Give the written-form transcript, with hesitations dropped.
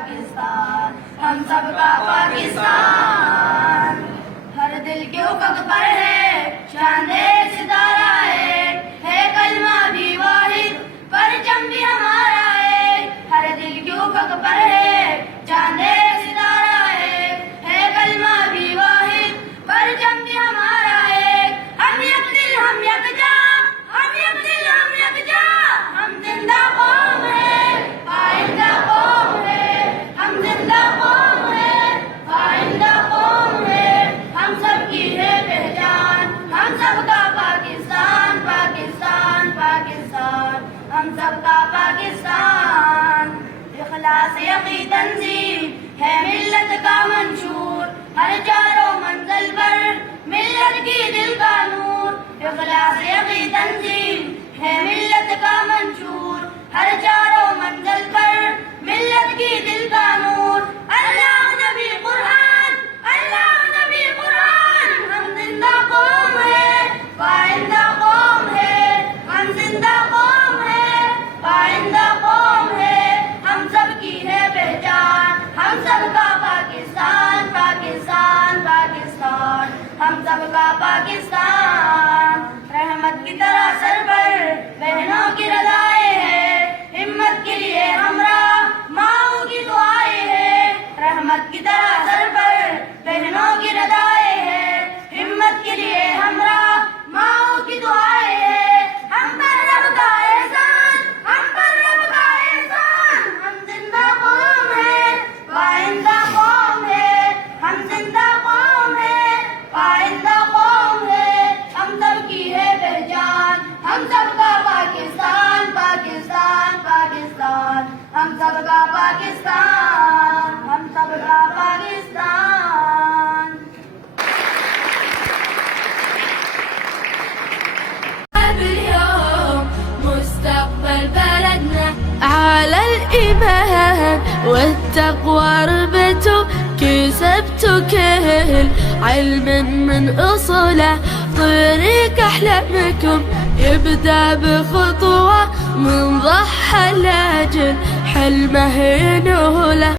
पाकिस्तान, हम सबका पाकिस्तान। हर दिल के उफक पर है चांदे सितारा है कलमा भी वाहिद परचम भी हमारा है। हर दिल के उफक पर है चांदे सितारा है कलमा भी वाहिद परचम भी हमारा है। हम एक दिल हम यकजा, हम एक दिल हम यकजा, हम जिंदा कौम है आइंदा कौम है। हम जिंदा कौम है आइंदा कौम है। हम सबकी है पहचान, हम सबका पाकिस्तान पाकिस्तान पाकिस्तान, हम सबका पाकिस्तान। इखलास यकी तंजीम है मिल्लत का मंशूर, हर चारों मंजिल पर मिल्लत की दिल का नूर। इखलास यकी तंजीम है मिल्लत का मंशूर, हर चारों मंजिल पर मिल्लत की दिल का नूर। अल्लाह नबी कुरान, अल्लाह नबी कुरान, हम जिंदा कौम है पाइंदा कौम है। हम जिंदा कौम है पाइंदा कौम है। हम सबकी है पहचान, हम सबका पाकिस्तान पाकिस्तान पाकिस्तान, हम सबका पाकिस्तान। रहमत की तरह सर पर बहनों की रज़ाएं है, हिम्मत के लिए हमरा माओ की दुआएं है। रहमत की तरह सर पर बहनों की रज़ाएं है, हिम्मत के लिए हमरा माओ की दुआएं है। हम पर रब का एहसान, हम पर रब का एहसान, हम जिंदा कौम है पाइंदा कौम है। हम जिंदा कौम है पाइंदा कौम है। हम सबकी है पहचान, हम सबका पाकिस्तान पाकिस्तान पाकिस्तान, हम सबका पाकिस्तान, हम सबका पाकिस्तान। اليوم مستقبل بلدنا على الإيمان والتقوى ربته، كسبت كل علم من أصله. طريق أحلامكم يبدأ بخطوة من ضحى لأجل حلمه ينوله.